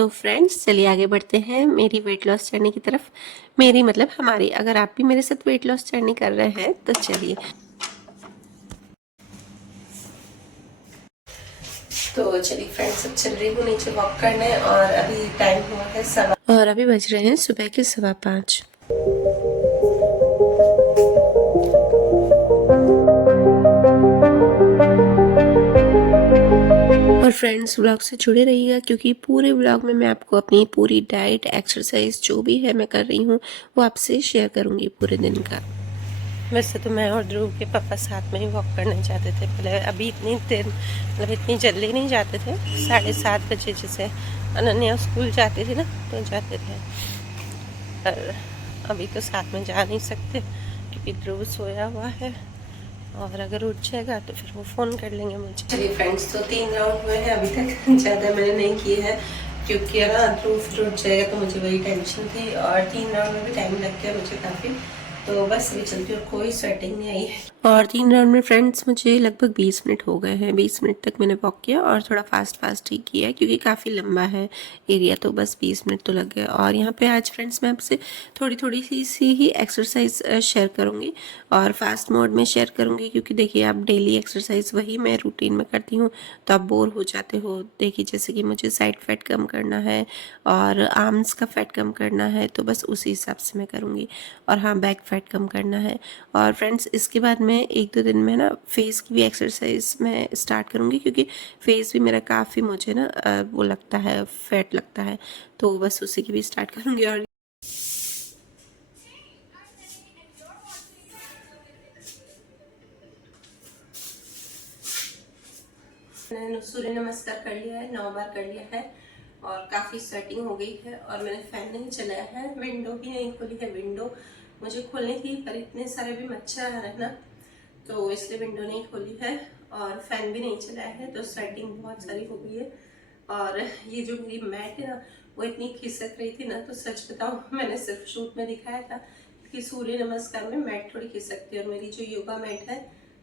तो फ्रेंड्स चलिए आगे बढ़ते हैं मेरी वेट लॉस जर्नी की तरफ। मेरी मतलब हमारी, अगर आप भी मेरे साथ वेट लॉस जर्नी कर रहे हैं तो चलिए। तो चलिए फ्रेंड्स, अब चल रही हूँ नीचे वॉक करने और अभी टाइम हुआ है और अभी बज रहे हैं सुबह के 5:15। और फ्रेंड्स व्लॉग से जुड़े रहिएगा क्योंकि पूरे व्लॉग में मैं आपको अपनी पूरी डाइट, एक्सरसाइज जो भी है मैं कर रही हूँ वो आपसे शेयर करूँगी पूरे दिन का। वैसे तो मैं और ध्रुव के पापा साथ में ही वॉक करने जाते थे पहले, अभी इतनी देर मतलब इतनी जल्दी नहीं जाते थे। 7:30 बजे जैसे अनन्या स्कूल जाती थी ना तो जाते थे, पर अभी तो साथ में जा नहीं सकते क्योंकि ध्रुव सोया हुआ है और अगर उठ जाएगा तो फिर वो फ़ोन कर लेंगे मुझे। चलिए फ्रेंड्स, तो 3 राउंड हुए हैं अभी तक, ज़्यादा मैंने नहीं किए हैं क्योंकि है ना ध्रुव फिर उठ जाएगा तो मुझे वही टेंशन थी और 3 राउंड में भी टाइम लग गया मुझे काफ़ी। तो बस अभी चलती और कोई स्वेटिंग नहीं आई है। और 3 राउंड में फ्रेंड्स मुझे लगभग 20 मिनट हो गए हैं। 20 मिनट तक मैंने वॉक किया और थोड़ा फास्ट ही किया क्योंकि काफ़ी लंबा है एरिया, तो बस 20 मिनट तो लग गए। और यहाँ पे आज फ्रेंड्स मैं आपसे थोड़ी सी ही एक्सरसाइज शेयर करूँगी और फास्ट मोड में शेयर करूँगी क्योंकि देखिए आप डेली एक्सरसाइज वही मैं रूटीन में करती हूँ तो आप बोर हो जाते हो। देखिए जैसे कि मुझे साइड फैट कम करना है और आर्म्स का फैट कम करना है तो बस उसी हिसाब से मैं करूँगी। और हाँ, बैक फैट कम करना है। और फ्रेंड्स इसके बाद मैं 1-2 दिन में ना फेस की भी एक्सरसाइज मैं स्टार्ट करूँगी क्योंकि फेस भी मेरा काफ़ी मुझे ना वो लगता है, फैट लगता है, तो बस उसी की भी स्टार्ट करूँगी। और मैंने सूर्य नमस्कार कर लिया है, 9 बार कर लिया है और काफ़ी स्वेटिंग हो गई है। और मैंने फैन नहीं चलाया है, विंडो भी नहीं खोली है। विंडो मुझे खोलनी थी पर इतने सारे भी मच्छर आ रहे हैं ना तो इसलिए विंडो नहीं खोली है और फैन भी नहीं चलाया है, तो स्वेटिंग बहुत सारी हो गई है। और ये जो मेरी मैट है ना वो इतनी खिसक रही थी ना, तो सच बताऊँ मैंने सिर्फ शूट में दिखाया था कि सूर्य नमस्कार में मैट थोड़ी खिसकती है और मेरी जो योगा मैट है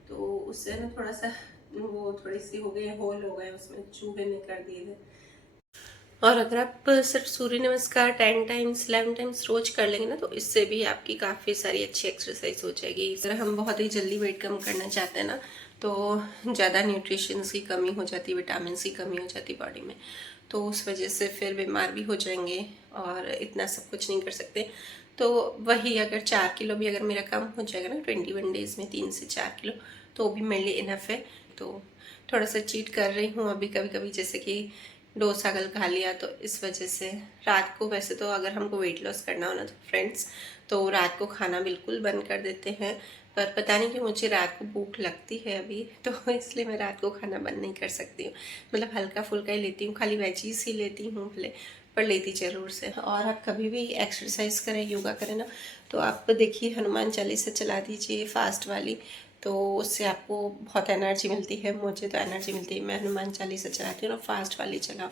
तो उससे ना थोड़ा सा वो थोड़ी सी हो गई, होल हो गए उसमें, चूहे ने कर दिए थे। और अगर आप सिर्फ सूर्य नमस्कार 10 टाइम्स 11 टाइम्स रोज कर लेंगे ना तो इससे भी आपकी काफ़ी सारी अच्छी एक्सरसाइज हो जाएगी। अगर हम बहुत ही जल्दी वेट कम करना चाहते हैं ना तो ज़्यादा न्यूट्रिशंस की कमी हो जाती है, विटामिन की कमी हो जाती है बॉडी में, तो उस वजह से फिर बीमार भी हो जाएंगे और इतना सब कुछ नहीं कर सकते। तो वही अगर 4 किलो भी अगर मेरा कम हो जाएगा ना 21 डेज में, 3 से 4 किलो, तो भी मेरे लिए इनफ है। तो थोड़ा सा चीट कर रही हूँ अभी कभी कभी, जैसे कि डोसा कल खा लिया तो इस वजह से। रात को वैसे तो अगर हमको वेट लॉस करना हो ना तो फ्रेंड्स तो रात को खाना बिल्कुल बंद कर देते हैं, पर पता नहीं कि मुझे रात को भूख लगती है अभी तो इसलिए मैं रात को खाना बंद नहीं कर सकती हूँ। मतलब हल्का फुल्का ही लेती हूँ, खाली वेजीज ही लेती हूँ भले, पर लेती ज़रूर से। और आप कभी भी एक्सरसाइज करें, योगा करें ना तो आप देखिए हनुमान चालीसा चला दीजिए फास्ट वाली, तो उससे आपको बहुत एनर्जी मिलती है। मुझे तो एनर्जी मिलती है, मैं हनुमान चालीसा चलाती हूँ ना, फास्ट वाली चलाओ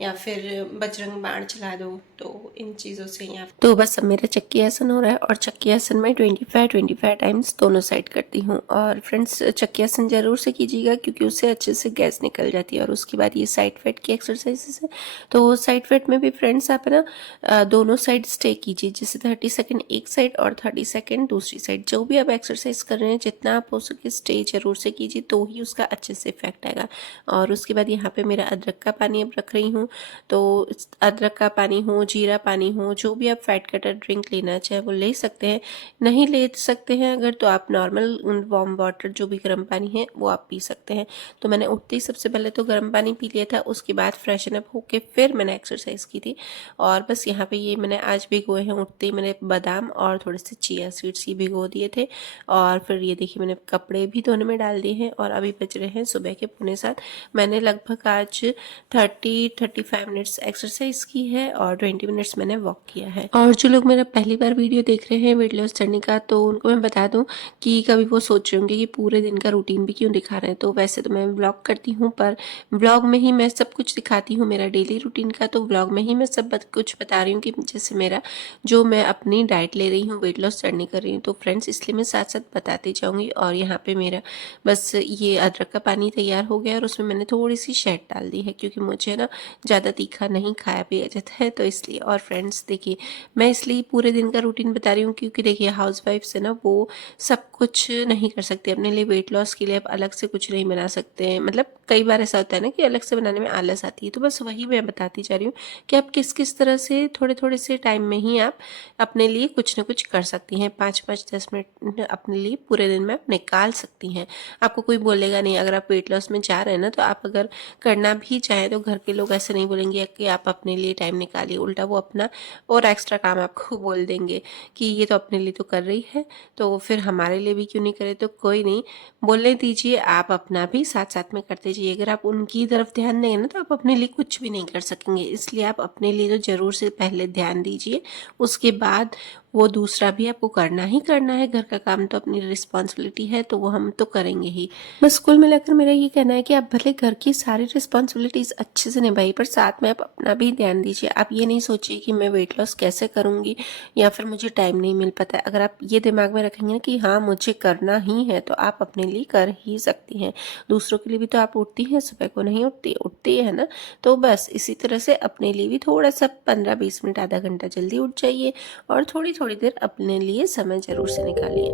या फिर बजरंग बाण चला दो, तो इन चीज़ों से यहाँ तो बस अब मेरा चक्की आसन हो रहा है और चक्की आसन में 25 टाइम्स दोनों साइड करती हूँ। और फ्रेंड्स चक्की आसन ज़रूर से कीजिएगा क्योंकि उससे अच्छे से गैस निकल जाती है। और उसके बाद ये साइड फैट की एक्सरसाइजेस है, तो साइड फैट में भी फ्रेंड्स आप ना दोनों साइड स्टे कीजिए, जैसे 30 सेकेंड एक साइड और 30 सेकेंड दूसरी साइड। जो भी आप एक्सरसाइज कर रहे हैं जितना आप हो सके स्टे जरूर से कीजिए, तो ही उसका अच्छे से इफेक्ट आएगा। और उसके बाद यहाँ पे मेरा अदरक का पानी अब रख रही हूँ, तो अदरक का पानी हो, जीरा पानी हो, जो भी आप फैट कटर ड्रिंक लेना चाहे वो ले सकते हैं। नहीं ले सकते हैं अगर तो आप नॉर्मल वार्म वाटर जो भी गर्म पानी है वो आप पी सकते हैं। तो मैंने उठते ही सबसे पहले तो गर्म पानी पी लिया था, उसके बाद फ्रेशन अप होके फिर मैंने एक्सरसाइज की थी। और बस यहाँ पे ये मैंने आज भिगोए हैं, उठते ही मैंने बादाम और थोड़े से चिया सीड्स ही भिगो दिए थे। और फिर ये देखिए मैंने कपड़े भी धोने में डाल दिए हैं और अभी बज रहे हैं सुबह के 6:45। मैंने लगभग आज 30-35 मिनट्स एक्सरसाइज की है और 20 मिनट्स मैंने वॉक किया है। और जो लोग मेरा पहली बार वीडियो देख रहे हैं वेट लॉस जर्नी का, तो उनको मैं बता दूं कि कभी वो सोच रहे होंगे कि पूरे दिन का रूटीन भी क्यों दिखा रहे हैं। तो वैसे तो मैं व्लॉग करती हूँ पर व्लॉग में ही मैं सब कुछ दिखाती हूँ मेरा डेली रूटीन का, तो व्लॉग में ही मैं सब कुछ बता रही हूँ कि जैसे मेरा जो मैं अपनी डाइट ले रही हूँ, वेट लॉस जर्नी कर रही हूँ, तो फ्रेंड्स इसलिए मैं साथ साथ बताती जाऊँगी। और यहाँ पे मेरा बस ये अदरक का पानी तैयार हो गया और उसमें मैंने थोड़ी सी शहद डाल दी है क्योंकि मुझे ना ज़्यादा तीखा नहीं खाया पिया जाता है, तो इसलिए। और फ्रेंड्स देखिए, मैं इसलिए पूरे दिन का रूटीन बता रही हूँ क्योंकि देखिए हाउसवाइफ से ना वो सब कुछ नहीं कर सकती अपने लिए। वेट लॉस के लिए आप अलग से कुछ नहीं बना सकते, मतलब कई बार ऐसा होता है ना कि अलग से बनाने में आलस आती है। तो बस वही मैं बताती जा रही हूँ कि आप किस किस तरह से थोड़े थोड़े से टाइम में ही आप अपने लिए कुछ ना कुछ कर सकती हैं। 5-5 10 मिनट अपने लिए पूरे दिन में आप निकाल सकती हैं। आपको कोई बोलेगा नहीं। अगर आप वेट लॉस में जा रहे हैं ना, तो आप अगर करना भी चाहें तो घर के लोग ऐसे नहीं बोलेंगे कि आप अपने लिए टाइम निकालिए। उल्टा वो अपना और एक्स्ट्रा काम आपको बोल देंगे कि ये तो अपने लिए तो कर रही है, तो फिर हमारे लिए भी क्यों नहीं करे। तो कोई नहीं, बोलने दीजिए, आप अपना भी साथ साथ में करते जाइए। अगर आप उनकी तरफ ध्यान देंगे ना, तो आप अपने लिए कुछ भी नहीं कर सकेंगे। इसलिए आप अपने लिए तो ज़रूर से पहले ध्यान दीजिए, उसके बाद वो दूसरा भी आपको करना ही करना है। घर का काम तो अपनी रिस्पॉन्सिबिलिटी है, तो वो हम तो करेंगे ही। बस कुल मिलाकर मेरा ये कहना है कि आप भले घर की सारी रिस्पॉन्सिबिलिटीज़ अच्छे से निभाइए, पर साथ में आप अपना भी ध्यान दीजिए। आप ये नहीं सोचिए कि मैं वेट लॉस कैसे करूँगी या फिर मुझे टाइम नहीं मिल पाता है। अगर आप ये दिमाग में रखेंगे ना कि हाँ मुझे करना ही है, तो आप अपने लिए कर ही सकती हैं। दूसरों के लिए भी तो आप उठती हैं, सुबह को नहीं उठती है ना। तो बस इसी तरह से अपने लिए भी थोड़ा सा 15-20 मिनट, आधा घंटा जल्दी उठ जाइए और थोड़ी थोड़ी देर अपने लिए समय ज़रूर से निकालिए।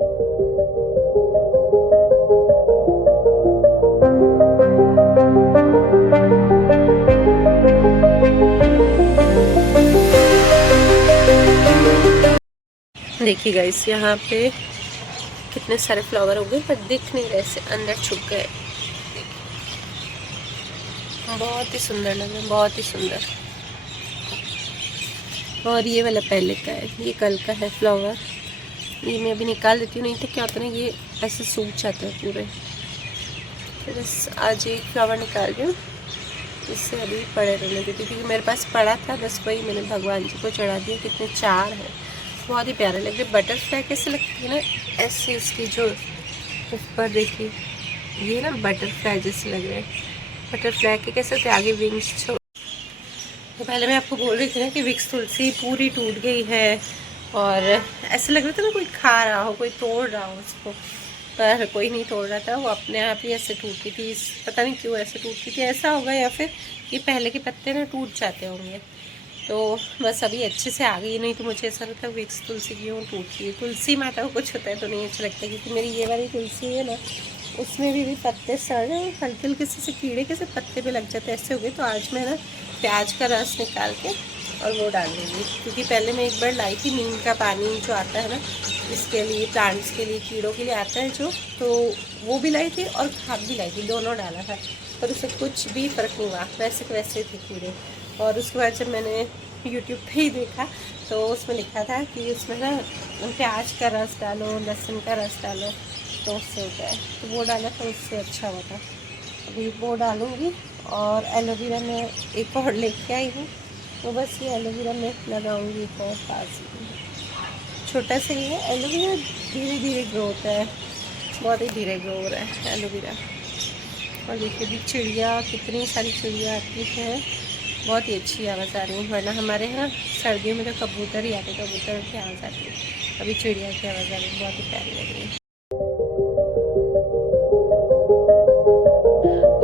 देखिए गाइस, यहाँ पे कितने सारे फ्लावर हो गए पर दिख नहीं रहे, से अंदर छुप गए। बहुत ही सुंदर लग रहे हैं, बहुत ही सुंदर। और ये वाला पहले का है, ये कल का है फ्लावर। ये मैं अभी निकाल देती हूँ, नहीं तो क्या होता है ना, ये ऐसे सूख जाते हैं पूरे। तो बस आज एक फ्लावर निकाल रही हूँ, इससे अभी पड़े रहने देती हूँ क्योंकि मेरे पास पड़ा था, बस वही मैंने भगवान जी को चढ़ा दिया। कितने 4 हैं, बहुत ही प्यारे लग रहे। बटरफ्लाई कैसे लगती है ना, ऐसे इसकी जो ऊपर देखिए, ये ना बटरफ्लाई जैसे लग रहे हैं। बटरफ्लाई के कैसे होते आगे विंग्स। तो पहले मैं आपको बोल रही थी ना कि विक्स तुलसी पूरी टूट गई है, और ऐसे लग रहा था ना कोई खा रहा हो, कोई तोड़ रहा हो उसको, पर कोई नहीं तोड़ रहा था, वो अपने आप ही ऐसे टूटती थी। पता नहीं क्यों ऐसे टूटती थी, ऐसा होगा या फिर ये पहले के पत्ते ना टूट जाते होंगे। तो बस अभी अच्छे से आ गई, नहीं तो मुझे ऐसा लगता है विक्स तुलसी क्यों टूटती है। तुलसी माता को कुछ होता है तो नहीं अच्छा लगता, क्योंकि मेरी ये वाली तुलसी है ना, उसमें भी पत्ते सड़ रहे, हल्के हल्के से कीड़े कैसे पत्ते पे लग जाते, ऐसे हो गए। तो आज मैं ना प्याज का रस निकाल के और वो डाल दूँगी, क्योंकि पहले मैं एक बार लाई थी नीम का पानी जो आता है ना, इसके लिए प्लांट्स के लिए, कीड़ों के लिए आता है जो, तो वो भी लाई थी और खाद भी लाई थी, दोनों डाला था, पर उससे कुछ भी फ़र्क नहीं हुआ, वैसे के वैसे थे कीड़े। और उसके बाद जब मैंने यूट्यूब पे ही देखा तो उसमें लिखा था कि उसमें ना प्याज का रस डालो, लहसुन का रस डालो, तो उससे होता है। तो वो डाला था, उससे अच्छा हुआ था। अभी वो डालूँगी। और एलोवेरा मैं एक और लेके आई हूँ, तो बस ये एलोवेरा मैं लगाऊँगी एक और पास। छोटा सा ही है एलोवेरा, धीरे धीरे ग्रो होता है, बहुत ही धीरे ग्रो हो रहा है एलोवेरा। और देखिए भी चिड़िया, कितनी सारी चिड़िया आती हैं, बहुत ही अच्छी आवाज़ आ रही है। वरना हमारे यहाँ सर्दियों में तो कबूतर ही आते, कबूतर की आवाज़ आती है, अभी चिड़िया की आवाज़ आ रही है, बहुत ही प्यारी लग रही है।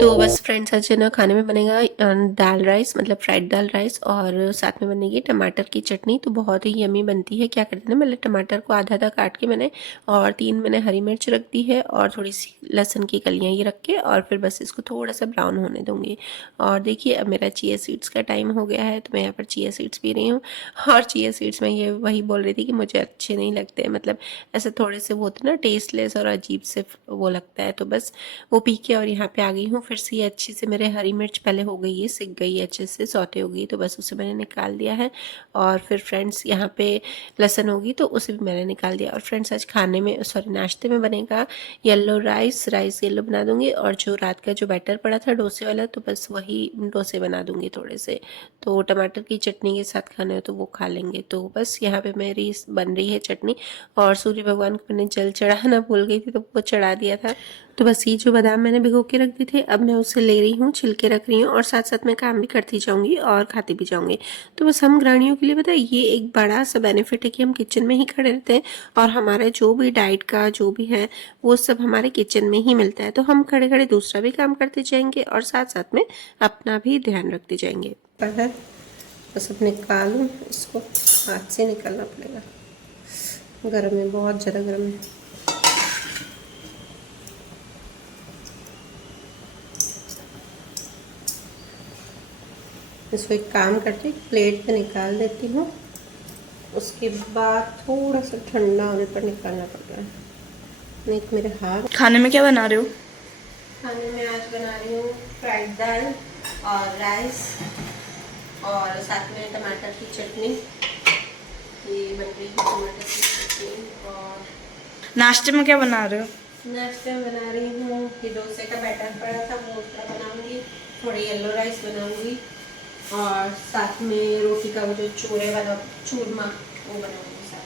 तो बस फ्रेंड्स, आज ना खाने में बनेगा दाल राइस, मतलब फ्राइड दाल राइस, और साथ में बनेगी टमाटर की चटनी। तो बहुत ही यमी बनती है। क्या करते हैं ना, मैंने टमाटर को आधा आधा काट के मैंने, और 3 मैंने हरी मिर्च रख दी है, और थोड़ी सी लहसुन की कलियाँ ये रख के, और फिर बस इसको थोड़ा सा ब्राउन होने दूँगी। और देखिए अब मेरा चिया सीड्स का टाइम हो गया है, तो मैं यहाँ पर चिया सीड्स पी रही हूँ। और चिया सीड्स में ये वही बोल रही थी कि मुझे अच्छे नहीं लगते, मतलब ऐसे थोड़े से वो होते ना टेस्टलेस और अजीब से वो लगता है। तो बस वो पी के और यहाँ पे आ गई हूँ। फिर से ये अच्छी से मेरे हरी मिर्च पहले हो गई है, सिक गई है, अच्छे से सौते हो गई, तो बस उसे मैंने निकाल दिया है। और फिर फ्रेंड्स यहाँ पे लहसुन होगी तो उसे भी मैंने निकाल दिया। और फ्रेंड्स आज खाने में, सॉरी नाश्ते में बनेगा येलो राइस येलो बना दूंगी, और जो रात का जो बैटर पड़ा था डोसे वाला, तो बस वही डोसे बना दूंगी थोड़े से। तो टमाटर की चटनी के साथ खाना है तो वो खा लेंगे। तो बस यहाँ पे मेरी बन रही है चटनी। और सूर्य भगवान को मैंने जल चढ़ाना भूल गई थी, तो वो चढ़ा दिया था। तो बस ये जो बादाम मैंने भिगो के रख दी थी, अब मैं उसे ले रही हूँ, छिलके रख रही हूँ, और साथ साथ में काम भी करती जाऊँगी और खाती भी जाऊँगी। तो बस हम गृहिणियों के लिए पता है ये एक बड़ा सा बेनिफिट है कि हम किचन में ही खड़े रहते हैं, और हमारा जो भी डाइट का जो भी है वो सब हमारे किचन में ही मिलता है। तो हम खड़े खड़े दूसरा भी काम करते जाएंगे और साथ साथ में अपना भी ध्यान रखते जाएंगे। पर है, बस अब निकालूं इसको, हाथ से निकालना पड़ेगा, गर्म है, बहुत ज़्यादा गर्म है। इसको एक काम करती हूँ, प्लेट पे निकाल देती हूँ, उसके बाद थोड़ा सा ठंडा होने पर निकालना पड़ता है, नहीं तो मेरे हाथ। खाने में क्या बना रहे हो? खाने में आज बना रही हूँ फ्राइड दाल और राइस, और साथ में टमाटर की चटनी, ये बन रही है टमाटर की चटनी। और नाश्ते में क्या बना रहे हो? नाश्ते में बना रही हूँ कि डोसे का बैटर पड़ा था, वो उसका बनाऊंगी, थोड़ी येलो राइस बनाऊंगी, और साथ में रोटी का वो जो चूरे वाला चूरमा वो बनाऊंगी साथ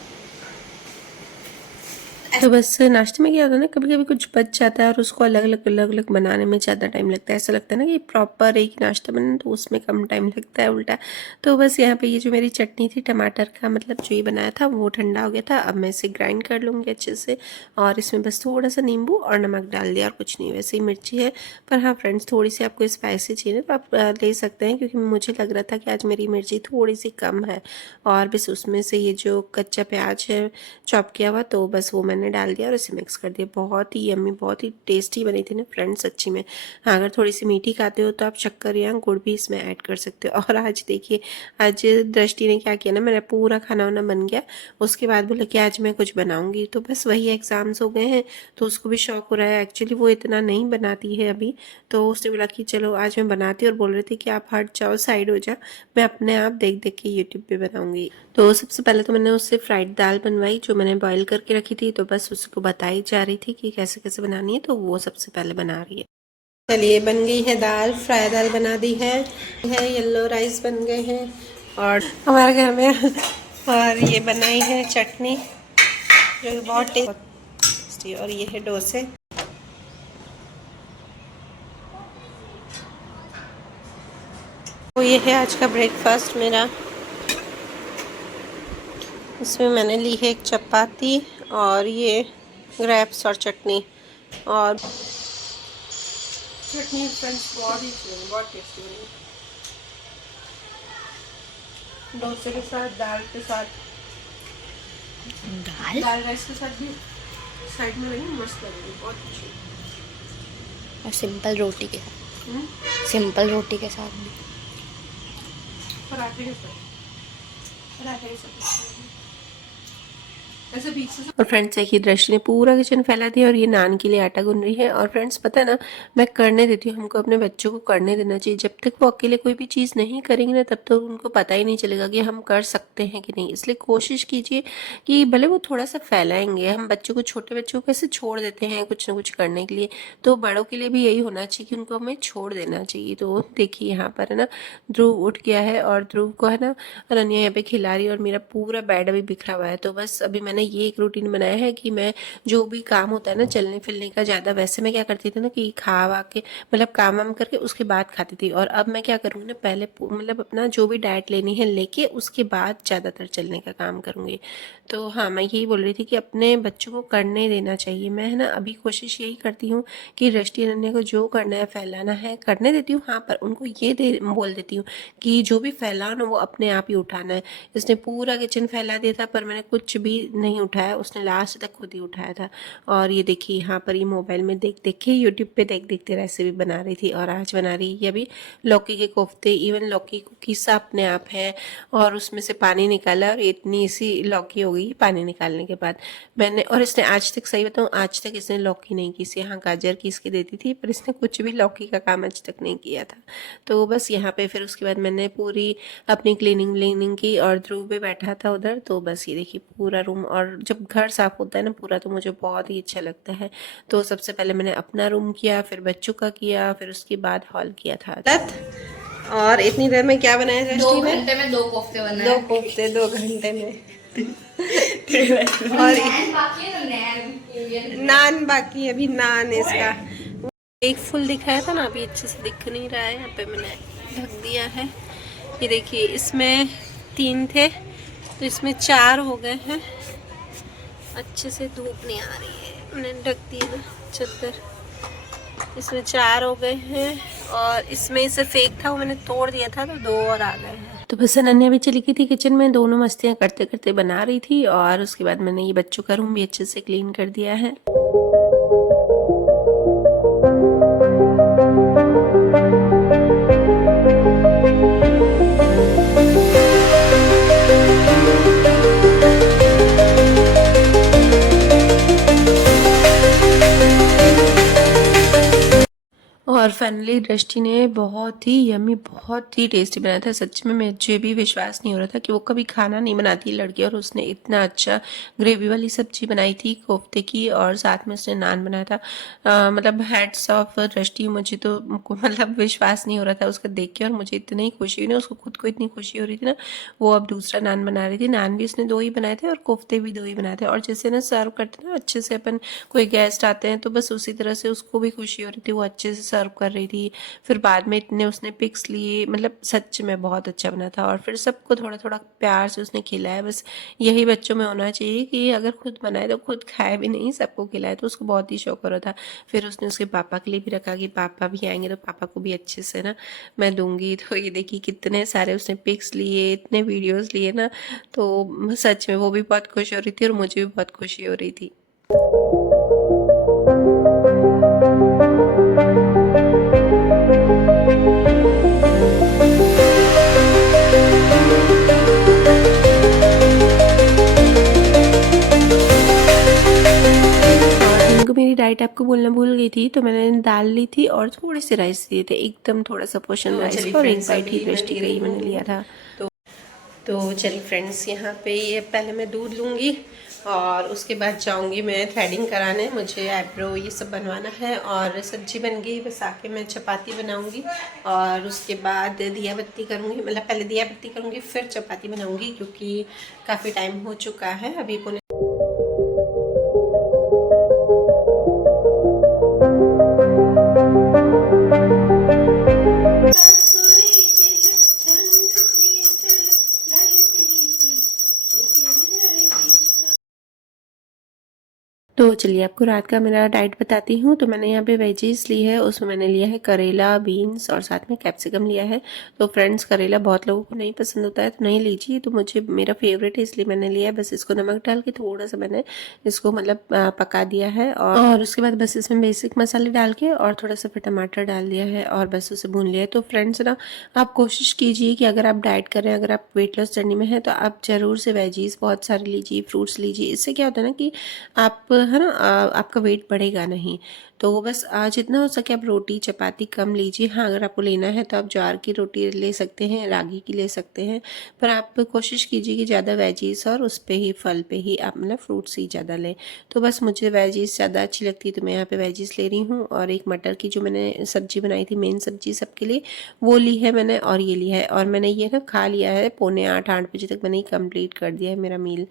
में। तो बस नाश्ते में क्या होता है ना, कभी कभी कुछ बच जाता है और उसको अलग अलग बनाने में ज़्यादा टाइम लगता है। ऐसा लगता है ना कि प्रॉपर एक नाश्ता बने तो उसमें कम टाइम लगता है उल्टा। तो बस यहाँ पे ये जो मेरी चटनी थी टमाटर का, मतलब जो ये बनाया था वो ठंडा हो गया था, अब मैं इसे ग्राइंड कर लूँगी अच्छे से, और इसमें बस थोड़ा सा नींबू और नमक डाल दिया और कुछ नहीं, वैसे ही मिर्ची है। पर हाँ फ्रेंड्स, थोड़ी सी आपको स्पाइसी चाहिए तो आप ले सकते हैं, क्योंकि मुझे लग रहा था कि आज मेरी मिर्ची थोड़ी सी कम है। और बस उसमें से ये जो कच्चा प्याज है चॉप किया हुआ, तो बस वो मैंने डाल दिया और इसे मिक्स कर दिया। बहुत ही यम्मी, बहुत ही टेस्टी बनी थी ना फ्रेंड्स सच्ची में। हाँ, अगर थोड़ी सी मीठी खाते हो तो आप शक्कर या गुड़ भी इसमें ऐड कर सकते हो। और आज देखिए, आज दृष्टि ने क्या किया ना, मेरा पूरा खाना वाना बन गया, उसके बाद बोला कि आज मैं कुछ बनाऊंगी। तो बस वही एग्जाम्स हो गए हैं तो उसको भी शौक हो रहा है। एक्चुअली वो इतना नहीं बनाती है अभी, तो उसने बोला कि चलो आज मैं बनाती हूँ, और बोल रही थी कि आप हट जाओ, साइड हो जा, मैं अपने आप देख देख के यूट्यूब पे बनाऊंगी। तो सबसे पहले तो मैंने उससे फ्राइड दाल बनवाई जो मैंने बॉईल करके रखी थी, तो बस उसको बताई जा रही थी कि कैसे कैसे बनानी है, तो वो सबसे पहले बना रही है। चलिए, बन गई है दाल, फ्राई दाल बना दी है, येलो राइस बन गए हैं और हमारे घर में, और ये बनाई है चटनी जो बहुत टेस्टी, और ये है डोसे। तो ये है आज का ब्रेकफास्ट मेरा। इसमें मैंने ली है एक चपाती और ये ग्रेप्स और चटनी, और चटनी फ्रेंड्स बहुत टेस्टी बनी। डोसे के साथ, दाल के साथ, दाल राइस के साथ भी साइड में बनी, मस्त लगेगी, बहुत अच्छी। और सिंपल रोटी के साथ, सिंपल रोटी के साथ भी, पराठे के साथ, पराठे के साथ। और फ्रेंड्स देखिए, दृष्टि ने पूरा किचन फैला दिया और ये नान के लिए आटा गूंद रही है। और फ्रेंड्स पता है ना, मैं करने देती हूँ, हमको अपने बच्चों को करने देना चाहिए। जब तक वो अकेले कोई भी चीज़ नहीं करेंगे ना, तब तक उनको पता ही नहीं चलेगा कि हम कर सकते हैं कि नहीं। इसलिए कोशिश कीजिए कि भले वो थोड़ा सा फैलाएंगे, हम बच्चों को, छोटे बच्चों को कैसे छोड़ देते हैं कुछ ना कुछ करने के लिए, तो बड़ों के लिए भी यही होना चाहिए कि उनको हमें छोड़ देना चाहिए। तो देखिए यहाँ पर है ना, ध्रुव उठ गया है और ध्रुव को है ना अनन्या यहाँ पे खिला रही है, और मेरा पूरा बेड अभी बिखरा हुआ है। तो बस अभी मैंने ये एक रूटीन बनाया है कि मैं जो भी काम होता है ना चलने फिरने का, ज़्यादा वैसे मैं क्या करती थी ना कि खा वा के, मतलब काम वाम करके उसके बाद खाती थी, और अब मैं क्या करूँगी ना, पहले मतलब अपना जो भी डाइट लेनी है लेके उसके बाद ज़्यादातर चलने का काम करूँगी। तो हाँ, मैं यही बोल रही थी कि अपने बच्चों को करने देना चाहिए। मैं है ना अभी कोशिश यही करती हूँ कि दृष्टि अनन्या को जो करना है, फैलाना है, करने देती हूँ। हाँ, पर उनको ये बोल देती हूँ कि जो भी फैलाओ ना वो अपने आप ही उठाना है। इसने पूरा किचन फैला दिया था पर मैंने कुछ भी नहीं उठाया, उसने लास्ट तक खुद ही उठाया था। और ये देखिए यहाँ पर ये मोबाइल में देख देख के, यूट्यूब पे देख देख के रेसिपी बना रही थी, और आज बना रही है अभी लौकी के कोफ्ते। इवन लौकी को किसा अपने आप है, और उसमें से पानी निकाला, और इतनी सी लौकी हो गई पानी निकालने के बाद। मैंने, और इसने आज तक, सही बताऊँ, आज तक इसने लौकी नहीं की, हाँ गाजर की इसकी देती थी, पर इसने कुछ भी लौकी का काम आज तक नहीं किया था। तो बस यहाँ पे फिर उसके बाद मैंने पूरी अपनी क्लीनिंग की, और ध्रुव भी बैठा था उधर। तो बस ये देखिए पूरा रूम, और जब घर साफ होता है ना पूरा, तो मुझे बहुत ही अच्छा लगता है। तो सबसे पहले मैंने अपना रूम किया, फिर बच्चों का किया, फिर उसके बाद हॉल किया था। और इतनी देर में क्या बनाया दृष्टि ने? 2 घंटे में 2 कोफ्ते बनाए। 2 कोफ्ते 2 घंटे में। और नान बाकी है, अभी नान इसका एक फुल दिखाया था ना, अभी अच्छे से दिख नहीं रहा है, यहाँ पे मैंने ढक दिया है। ये देखिए, इसमें 3 थे तो इसमें 4 हो गए हैं। अच्छे से धूप नहीं आ रही है, मैंने ढक दिया ना चादर। इसमें 4 हो गए हैं और इसमें सिर्फ एक था, वो मैंने तोड़ दिया था तो 2 और आ गए हैं। तो बस अनन्या भी चली गई थी किचन में, दोनों मस्तियाँ करते करते बना रही थी और उसके बाद मैंने ये बच्चों का रूम भी अच्छे से क्लीन कर दिया है। और फाइनली दृष्टि ने बहुत ही यम्मी, बहुत ही टेस्टी बनाया था। सच में मुझे भी विश्वास नहीं हो रहा था कि वो कभी खाना नहीं बनाती लड़की, और उसने इतना अच्छा ग्रेवी वाली सब्जी बनाई थी कोफ्ते की, और साथ में उसने नान बनाया था। मतलब हैट्स ऑफ दृष्टि। मुझे तो मतलब विश्वास नहीं हो रहा था उसका देख के, और मुझे इतनी खुशी हुई ना, उसको खुद को इतनी खुशी हो रही थी ना। वो अब दूसरा नान बना रही थी। नान भी उसने 2 ही बनाए थे और कोफ्ते भी 2 ही बनाए थे। और जैसे ना सर्व करते ना अच्छे से, अपन कोई गेस्ट आते हैं तो बस उसी तरह से उसको भी खुशी हो रही थी, वो अच्छे से सर्व कर रही थी। फिर बाद में इतने उसने पिक्स लिए, मतलब सच में बहुत अच्छा बना था। और फिर सबको थोड़ा थोड़ा प्यार से उसने खिलाया। बस यही बच्चों में होना चाहिए कि अगर खुद बनाए तो खुद खाए भी नहीं, सबको खिलाए। तो उसको बहुत ही शौक हो रहा था। फिर उसने उसके पापा के लिए भी रखा कि पापा भी आएंगे तो पापा को भी अच्छे से ना मैं दूंगी। तो ये देखिए कितने सारे उसने पिक्स लिए, इतने वीडियोस लिए ना। तो सच में वो भी बहुत खुश हो रही थी और मुझे भी बहुत खुशी हो रही थी। मेरी डाइट आपको बोलना भूल गई थी, तो मैंने दाल ली थी और थोड़े से राइस लिए थे, एकदम थोड़ा सा पोर्शन राइस और एक बाइट ही दृष्टि का ही मैंने लिया था। तो चलिए फ्रेंड्स, यहाँ पे ये पहले मैं दूध लूँगी और उसके बाद जाऊँगी मैं थ्रेडिंग कराने। मुझे आईब्रो ये सब बनवाना है। और सब्जी बन गई, बस आके मैं चपाती बनाऊँगी और उसके बाद दिया बत्ती करूँगी। मतलब पहले दिया बत्ती करूँगी फिर चपाती बनाऊँगी, क्योंकि काफ़ी टाइम हो चुका है। अभी पुणे तो चलिए आपको रात का मेरा डाइट बताती हूँ। तो मैंने यहाँ पे वेजीज ली है, उसमें मैंने लिया है करेला, बीन्स और साथ में कैप्सिकम लिया है। तो फ्रेंड्स करेला बहुत लोगों को नहीं पसंद होता है तो नहीं लीजिए, तो मुझे मेरा फेवरेट है इसलिए मैंने लिया है। बस इसको नमक डाल के थोड़ा सा मैंने इसको मतलब पका दिया है, और उसके बाद बस इसमें बेसिक मसाले डाल के और थोड़ा सा फिर टमाटर डाल दिया है और बस उसे भून लिया है। तो फ्रेंड्स ना, आप कोशिश कीजिए कि अगर आप डाइट कर रहे हैं, अगर आप वेट लॉस जर्नी में हैं, तो आप ज़रूर से वेजीज बहुत सारे लीजिए, फ्रूट्स लीजिए। इससे क्या होता है ना कि आप है ना आपका वेट बढ़ेगा नहीं। तो बस जितना हो सके आप रोटी चपाती कम लीजिए। हाँ, अगर आपको लेना है तो आप ज्वार की रोटी ले सकते हैं, रागी की ले सकते हैं, पर आप कोशिश कीजिए कि ज़्यादा वेजीज और उस पे ही फल पे ही आप मतलब फ्रूट्स ही ज़्यादा लें। तो बस मुझे वेजीज ज़्यादा अच्छी लगती है तो मैं यहाँ पे वेजीज ले रही हूँ। और एक मटर की जो मैंने सब्जी बनाई थी, मेन सब्जी सबके लिए, वो ली है मैंने और ये ली है। और मैंने ये ना खा लिया है 7:45-8 बजे तक मैंने कंप्लीट कर दिया है मेरा मील।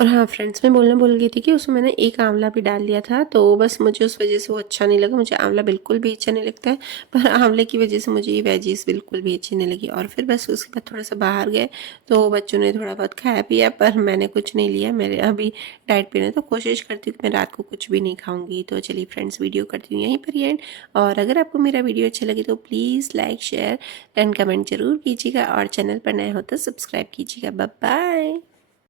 और हाँ फ्रेंड्स, मैं बोलना भूल गई थी कि उसमें मैंने एक आंवला भी डाल लिया था, तो बस मुझे उस वजह से वो अच्छा नहीं लगा। मुझे आंवला बिल्कुल भी अच्छा नहीं लगता है, पर आंवले की वजह से मुझे ये वेजीज बिल्कुल भी अच्छी नहीं लगी। और फिर बस उसके बाद थोड़ा सा बाहर गए तो बच्चों ने थोड़ा बहुत खाया पिया, पर मैंने कुछ नहीं लिया। मेरे अभी डाइट पे तो कोशिश करती हूँ कि मैं रात को कुछ भी नहीं खाऊंगी। तो चलिए फ्रेंड्स, वीडियो करती हूँ यहीं पर ही एंड। और अगर आपको मेरा वीडियो अच्छा लगे तो please like share and comment जरूर कीजिएगा, और चैनल पर नया हो तो सब्सक्राइब कीजिएगा। Bye bye.